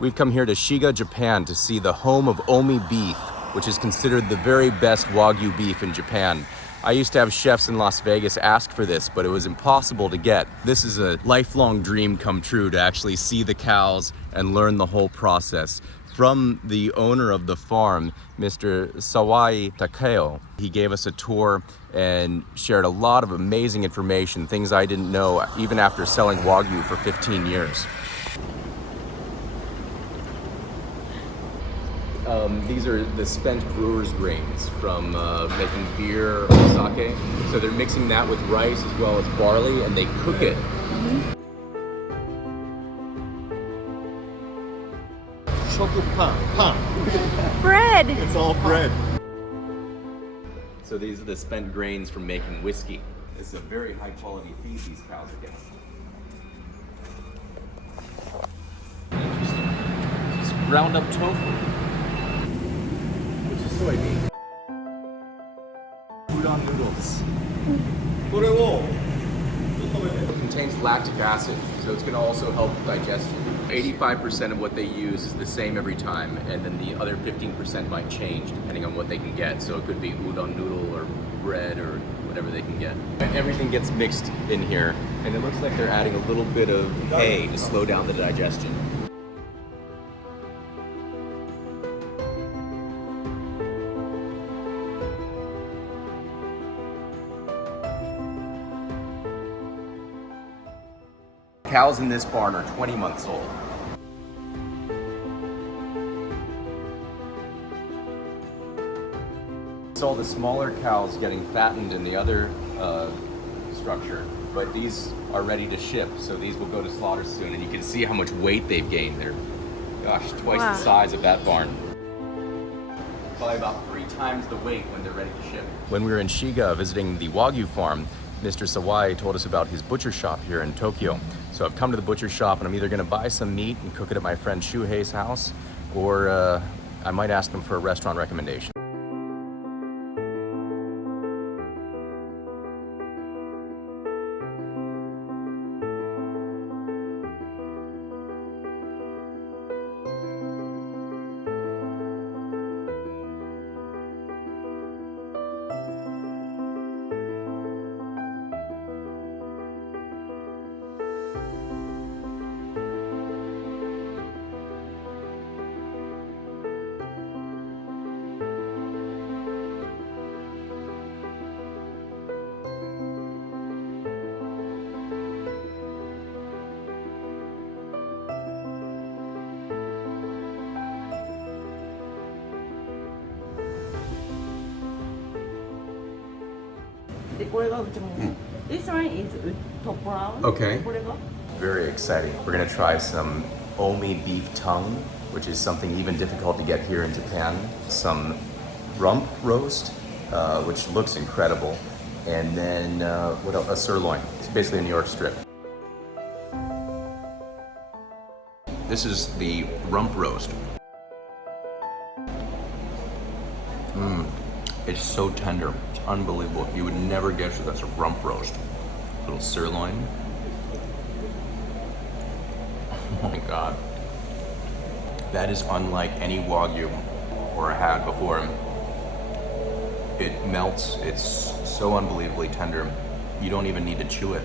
We've come here to Shiga, Japan to see the home of Omi beef, which is considered the very best Wagyu beef in Japan. I used to have chefs in Las Vegas ask for this, but it was impossible to get. This is a lifelong dream come true to actually see the cows and learn the whole process. From the owner of the farm, Mr. Sawai Takeo. He gave us a tour and shared a lot of amazing information, things I didn't know even after selling Wagyu for 15 years. These are the spent brewer's grains from making beer or sake. So they're mixing that with rice as well as barley, and they cook it. Bread! It's all bread. So these are the spent grains from making whiskey. This is a very high quality feed these cows are getting. Interesting. It's ground up tofu. Soybean. Udon noodles. It contains lactic acid, so it's going to also help digestion. 85% of what they use is the same every time, and then the other 15% might change depending on what they can get. So it could be udon noodle or bread or whatever they can get. Everything gets mixed in here, and it looks like they're adding a little bit of hay to slow down the digestion. Cows in this barn are 20 months old. It's all the smaller cows getting fattened in the other structure, but these are ready to ship, so these will go to slaughter soon, and you can see how much weight they've gained. They're, gosh, twice the size of that barn. Probably about 3 times the weight when they're ready to ship. When we were in Shiga visiting the Wagyu farm, Mr. Sawai told us about his butcher shop here in Tokyo. So I've come to the butcher shop and I'm either gonna buy some meat and cook it at my friend Shuhei's house, or I might ask him for a restaurant recommendation. This one is top brown. Okay. Very exciting. We're gonna try some Omi beef tongue, which is something even difficult to get here in Japan. Some rump roast, which looks incredible. And then, what else? A sirloin. It's basically a New York strip. This is the rump roast. It's so tender. It's unbelievable. You would never guess that that's a rump roast. Little sirloin. Oh my God. That is unlike any Wagyu or I had before. It melts. It's so unbelievably tender. You don't even need to chew it.